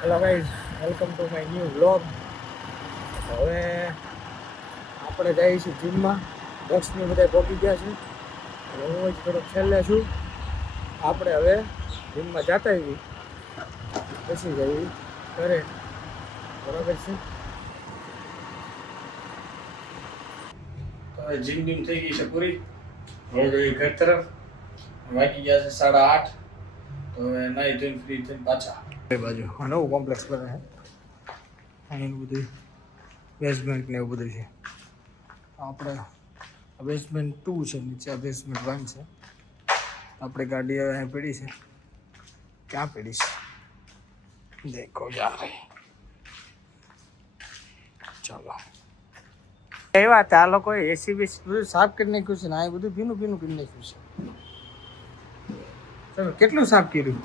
Hello guys, welcome to my new vlog. હવે આપણે જઈએ છીએ જીમમાં. દક્ષને બધા પહોંચી ગયા છે અને હું જ થોડોક છેલ્લે છું. આપણે હવે જીમમાં જતા આવી પછી જઈએ ઘરે. બરાબર છે. હવે જીમ બીમ થઈ ગઈ છે પૂરી. હવે જઈએ ઘર તરફ. વાગી ગયા છે 8:30. તો હવે નાઈ ધોઈને ફ્રી થઈને પાછા એ બાજુ નવું કોમ્પ્લેક્સ બને છે. એનું બધું બેઝમેન્ટ ને એવું બધું છે. આપણે બેઝમેન્ટ 2 છે, નીચે બેઝમેન્ટ 1 છે. આપણે ગાડી હવે અહીં પડી છે. ક્યાં પડી છે દેખો યાર. ચાલો એ વાત, આ લોકોએ એસી બેસી બધું સાફ કરી નાખ્યું છે ને આ બધું ભીનું ભીનું કરી નાખ્યું છે. ચાલો કેટલું સાફ કર્યું?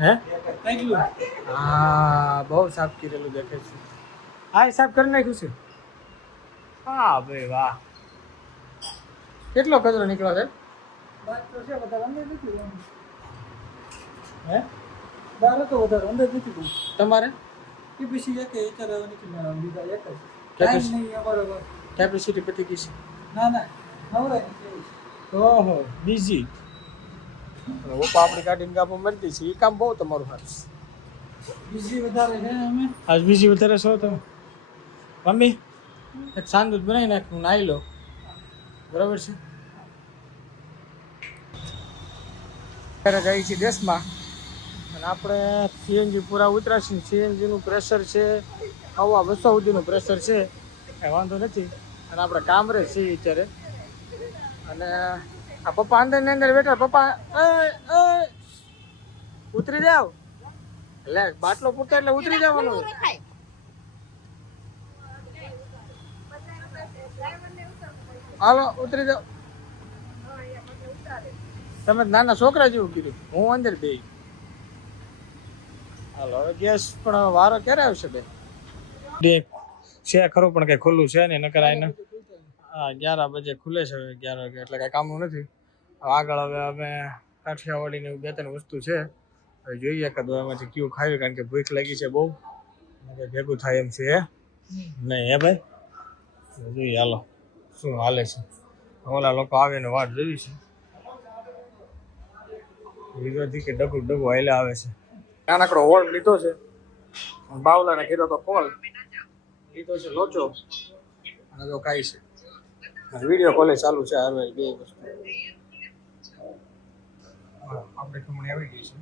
હે? હા, બહુ સાફ કરેલું દેખે છે. હા, સાફ કરી નાખ્યું છે. હા ભાઈ વાહ, કેટલો કચરો નીકળ્યો છે? હે? બાર તો વધારે અંદર નથી. તમારે કેપેસિટી પતી ગઈ છે? ઓહો, બીજી પપ્પા આપણી ગાડીને કાપો મળતી છે. એ કામ બહુ તમારું સારું છે. બીજી વધારે છે અમે આજ બીજી વધારે છો તમે? મમ્મી એક સાંદૂધ બનાવી નાખ્યું, નાઈ લો. બરાબર છે. અત્યારે જઈએ છીએ દેશમાં અને આપણે સીએનજી પૂરા ઉતરાશે. સીએનજીનું પ્રેશર છે 200 સુધીનું પ્રેશર છે. કાંઈ વાંધો નથી. અને આપણે કામરે છીએ અત્યારે. અને આ પપ્પા અંદર ને અંદર બેઠા. પપ્પા ઉતરી જાવ. એટલે બાટલો પૂરતો એટલે ઉતરી જવાનું. હાલો ઉતરી જાવ. તમે નાના છોકરા જેવું કીધું, હું અંદર બે. હાલો હવે ગેસ પણ વારો ક્યારે આવશે બે? છે ખરું પણ કઈ ખુલ્લું છે ને નકર આઈને 11 બજે ખુલે છે. 11 વાગે એટલે કઈ કામનું નથી. આગળ હવે અમે કાઠિયાવાડીની 2-3 વસ્તુ છે. હવે જોઈએ એકાદ એમાંથી કયું ખાવી, કારણ કે ભૂખ લાગી છે બહુ. ભેગું થાય એમ છે નહીં હે ભાઈ? જોઈએ હાલો શું હાલે છે. ઓલા લોકો આવે ને વાટ જોઈ છે. વિરોધી કે ડગું ડગું હાલે આવે છે. નાનકડો હોલ લીધો છે. બાવલાને કીધો તો કોલ લીધો છે લોચો અને તો ખાઈ છે. વિડીયો કોલે ચાલુ છે. હવે બે વસ્તુ આપણે ખમણી આવી ગઈ છે.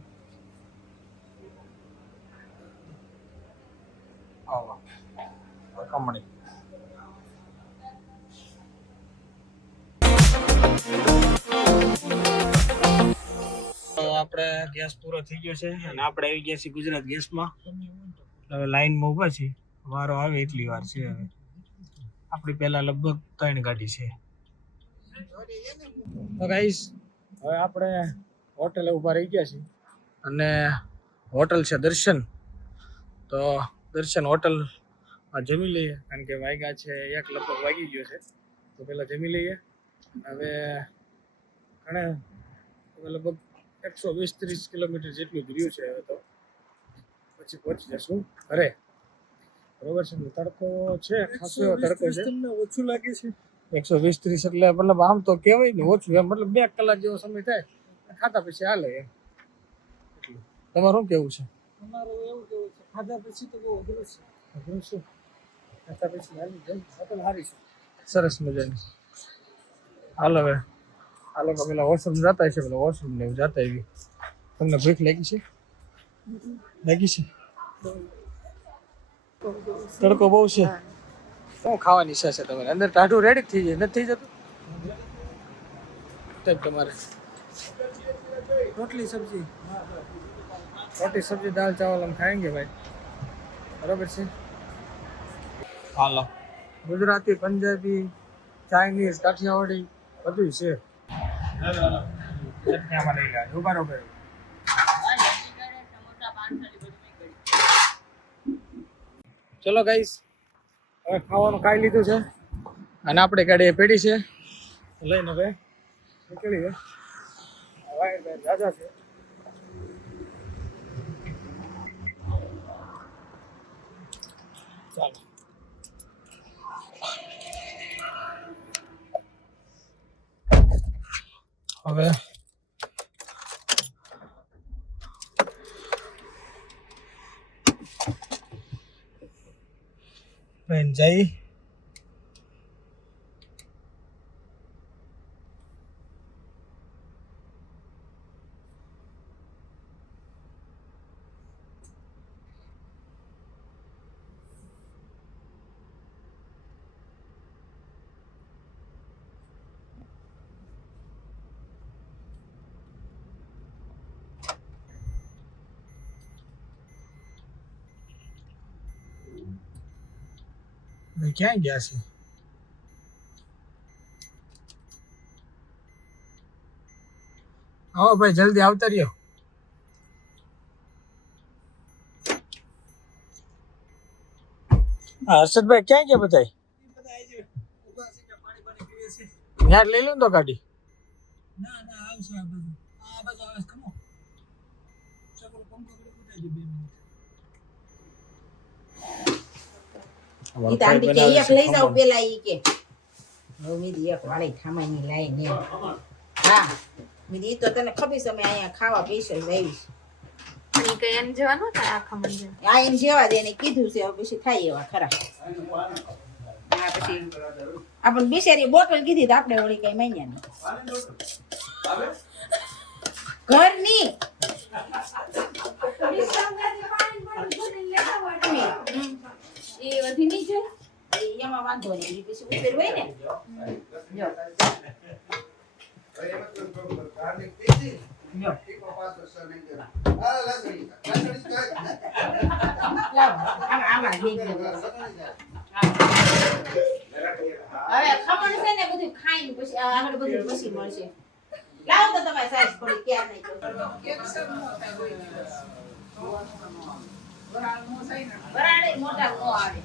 આવા ખમણી આપણે ગેસ પૂરો થઈ ગયો છે અને આપણે આવી ગયા છીએ ગુજરાત ગેસમાં. હવે લાઈનમાં ઊભા છીએ. વારો આવે એટલી વાર છે. હવે આપણી પહેલા લગભગ 3 ગાડી છે. તો ગાઈસ હવે આપણે હોટલે ઊભા રહી ગયા છીએ અને હોટલ છે દર્શન. તો દર્શન હોટલમાં જમી લઈએ, કારણ કે વાગ્યા છે 1 લગભગ વાગી ગયો છે. તો પહેલાં જમી લઈએ. હવે લગભગ 120-130 કિલોમીટર જેટલું રહ્યું છે. હવે તો પછી પહોંચી જશું ઘરે. બરોબર છે. તડકો છે, ખાસો એવો તડકો છે. તમને ઓછું લાગે છે 120-130 એટલે મતલબ આમ તો કહેવાય ને ઓછું, એમ મતલબ 2 કલાક જેવો સમય થાય ખાતા પછી હાલે એમ. તમારું શું કેવું છે? અમારું એવું કેવું છે, ખાધા પછી તો બહુ અઘરું છે. અઘરું છે? ખાધા પછી હાલી જાય. હોટલ સારી છે, સરસ મજાની. હાલો હવે આ લોકો પેલા વોશરૂમ જતા છે. પેલા વોશરૂમ ને એવું જતા એવી. તમને ભૂખ લાગી છે? લાગી છે? તડકો બહુ છે. શું ખાવાની ઈચ્છા છે તમારે? અંદર ટાઢું રેડી થઈ જાય, નથી થઈ જતું? તમારે રોટલી સબ્જી, રોટી સબ્જી દાલ ચાવલ हम खाएंगे भाई. બરાબર છે. હાલો ગુજરાતી, પંજાબી, ચાઇનીઝ, કાઠિયાવાડી બધું છે. ચલો ગાઈસ, હવે ખાવાનું ખાઈ લીધું છે અને આપણે ગાડી પેઢી છે લઈને હવે નીકળીએ. રાજા છે. ચાલો હવે બેન જઈ ક્યાં ગયા છે આવો ભાઈ જલ્દી આવતા રહ્યો હા હર્ષદભાઈ ક્યાં ગયા બધા યાર લઈ લો ને તો ગાડી ના ના આવશે આ બાજુ આવે કમો ચકલો પંખો કરી કુટાઈ દે 2 મિનિટ તાંડી કે એક લઈ જાવ પેલા ઈ કે હવે મીધી એક વાળી થામાની લાઈ ને હા મીધી તો તને ખબર છે મે અહીંયા ખાવા પૈસા લાવીશ ઈ કે એમ જવાનું થાય આખા મંદિર આ એમ જેવા દેને કીધું છે પછી થાય એવા ખરા હા પછી આપણ બિચારી બોટલ કીધી તો આપણે ઓળી કઈ માન્યા નહીં ઘરની એ વધી નહીં જાય એમાં વાંધો નહીં પછી ઉતર હોય ને હવે ખબર છે ને બધું ખાઈને પછી આગળ બધું પછી મળશે લાવો તો તમારી સાઈઝ પડી ક્યાં નહીં બરાડે મોટા નો આવે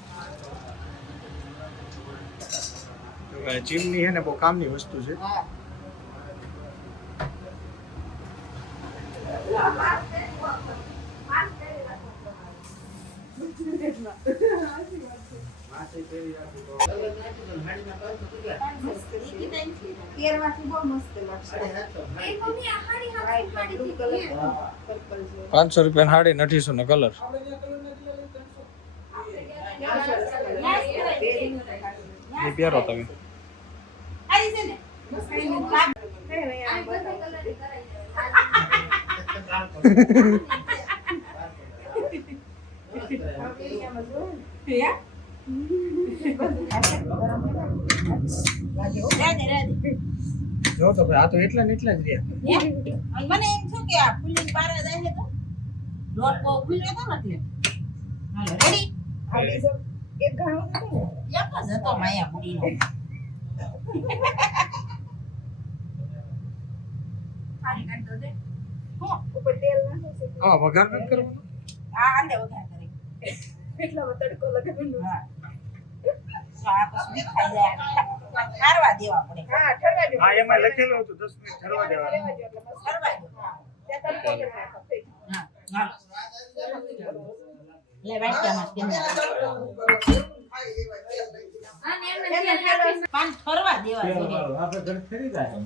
ચીમની હે ને બહુ કામની વસ્તુ છે હા ₹500 હાડી 2800 નો કલર એ પહેરો તમે જો તો ભાઈ આ તો એટલા ને એટલા જ રહ્યા મને એમ થયું કે આ ફૂલની પારા જાય છે તો લોટ બહુ ફૂલ્યો હતો ને એટલે હાલો રેડી એક ઘણો હતો એક જ હતો માયા પૂરીનો પાણી કાઢ દો દે હો ઉપર તેલ નાખો છે હા વઘાર નથી કરવાનો આ આંડે વઘાર કરે એટલા તડકો લગાવેલો હા આ પછી ખાઈ જાય ઠરવા દેવા પડે હા ઠરવા દે હા એમાં લખેલું હતું 10 મિનિટ ઠરવા દેવાનું ઠરવા દે હા ત્યાં તડકો હા હા લે વાટ્યામાં કેમ ના પાન ઠરવા દેવા જોઈએ આપણે ઘર ફરી જાય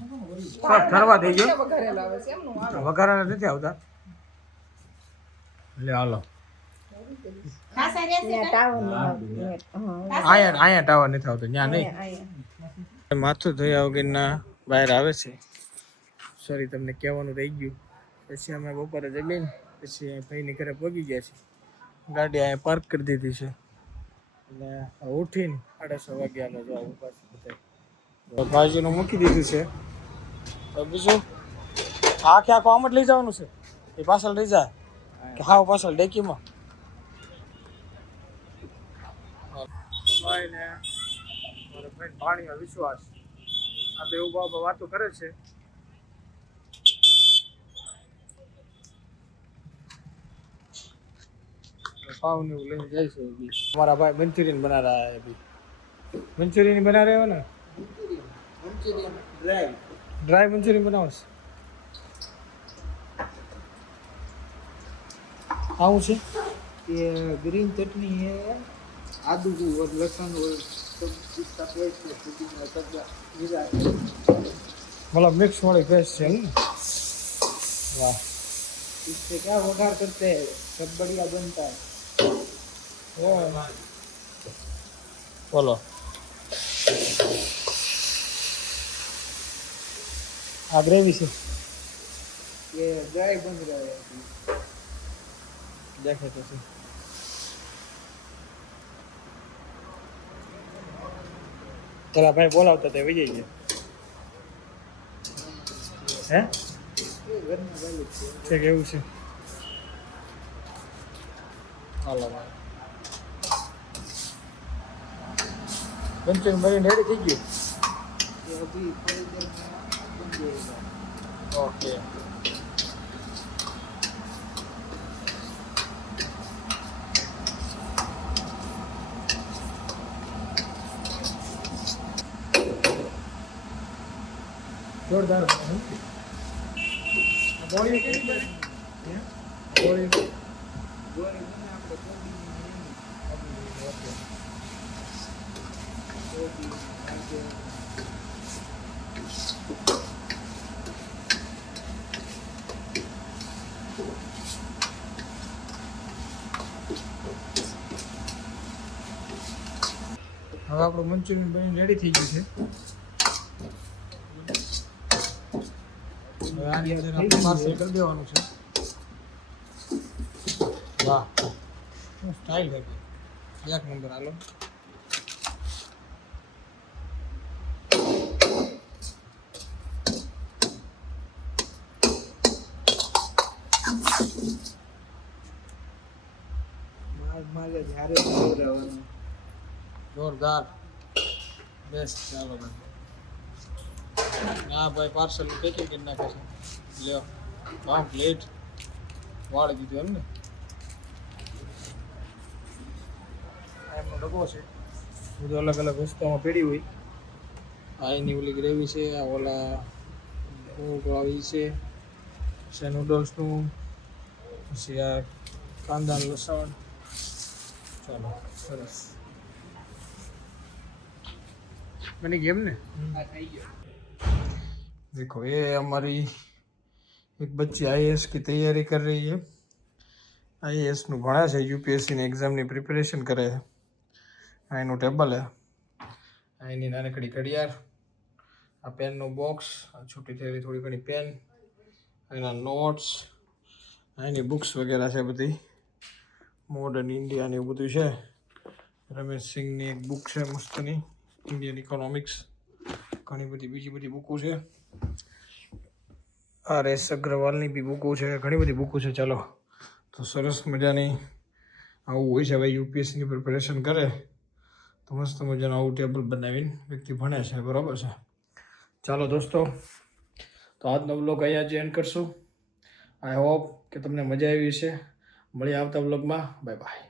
ઠરવા દેજો વઘારેલા આવે છે એમનું આવે વઘારેલા નથી આવતા લે હાલો ખાસા રહેશે ટાવર આયા ટાવર નથી આવતો ત્યાં નહીં માથું ધોયા વગરના બહાર આવે છે સોરી તમને કહેવાનું રહી ગયું પછી અમે બપોરે જમીન પછી ભાઈની ઘરે પહોંચી ગયા છે ગાડી અહીંયા પાર્ક કરી દીધી છે એટલે ઉઠીને 6:30 વાગ્યાનો જો આવું પાછું બધા ભાજીનું મૂકી દીધું છે તો બીજું આખે આખું આમ જ લઈ જવાનું છે એ પાછળ લઈ જાય કે હાવ પાછળ ડેકીમાં ભાઈ ને મારા ભાઈ પાણીમાં વિશ્વાસ આ બે ઉભા વાતો કરે છે पाव ने ले जाए से अभी हमारा भाई मंचूरियन बना रहा है अभी मंचूरियन बना रहे हो ना મંચુરિયન ड्राई मंचूरियन बनाओ आऊँ से ये ग्रीन चटनी है आदू को और लहसुन और सब इसका पेस्ट है पुदीना सब मिला के मतलब मिक्स वाली पेस्ट है ना। वाह इससे क्या वघार करते हैं सब बढ़िया बनता है बोलो आ ग्रेवी से ये ड्राई बन रहा है देखे तो सही। चला भाई बोलावता ते विजय जी हैं ये घर में वाले છે છે કેવું છે હાલો ભાઈ મંચુરિયન બની રેડી થઈ ગયું ये अभी थोड़ी देर में बन जाएगा ઓકે જોરદાર બોડી કેવી છે બોડી गोरी बना આપણે કોબી ઓકે કોબી ગાજર હવે આપણું મંચુરિયન બનીને રેડી થઈ ગયું છે હવે આની અંદર આપણે પાર્સલ કરી દેવાનું છે વાહ શું સ્ટાઇલ છે એક નંબર હાલો મારે જ્યારે ખવડાવવાનું જોરદાર બેસ્ટ ચાલો ભાઈ હા ભાઈ પાર્સલ પેકિંગ કરી નાખે છે લ્યો હા પ્લેટ વાળી દીધું એમ ને આ એમનો ડબ્બો છે બધું અલગ અલગ વસ્તુમાં પડી હોય આ એની ઓલી ગ્રેવી છે આ ઓલા આવી છે નૂડલ્સનું પછી આ કાંદા લસણ ચાલો સરસ બની ગઈ એમ ને देखो ये हमारी एक बच्ची आईएएस की तैयारी कर रही है आईएएस નું ભણે છે યુપીએસસી ની એક્ઝામની પ્રિપેરેશન કરે છે આ એનું ટેબલ છે આ એની નાનકડી ઘડિયાળ આ પેનનું બોક્સ આ છોટી થયેલી થોડી ઘણી પેન એના નોટ્સ આ એની બુક્સ વગેરે છે બધી મોડર્ન ઇન્ડિયા ને એવું બધું છે રમેશ સિંહની એક બુક છે મસ્તની ઇન્ડિયન ઇકોનોમિક્સ ઘણી બધી બીજી બધી બુકો છે આર.એસ. અગ્રવાલની બી બુકો છે ઘણી બધી બુકો છે ચાલો તો સરસ મજાની આવું હોય છે હવે યુપીએસસીની પ્રિપેરેશન કરે તો મસ્ત મજાનું આવું ટેબલ બનાવીને વ્યક્તિ ભણે છે બરાબર છે ચાલો દોસ્તો તો આજનો વ્લોગ અહીંયા જ એન્ડ કરશું આઈ હોપ કે તમને મજા આવી છે મળીએ આવતા વ્લોગમાં બાય બાય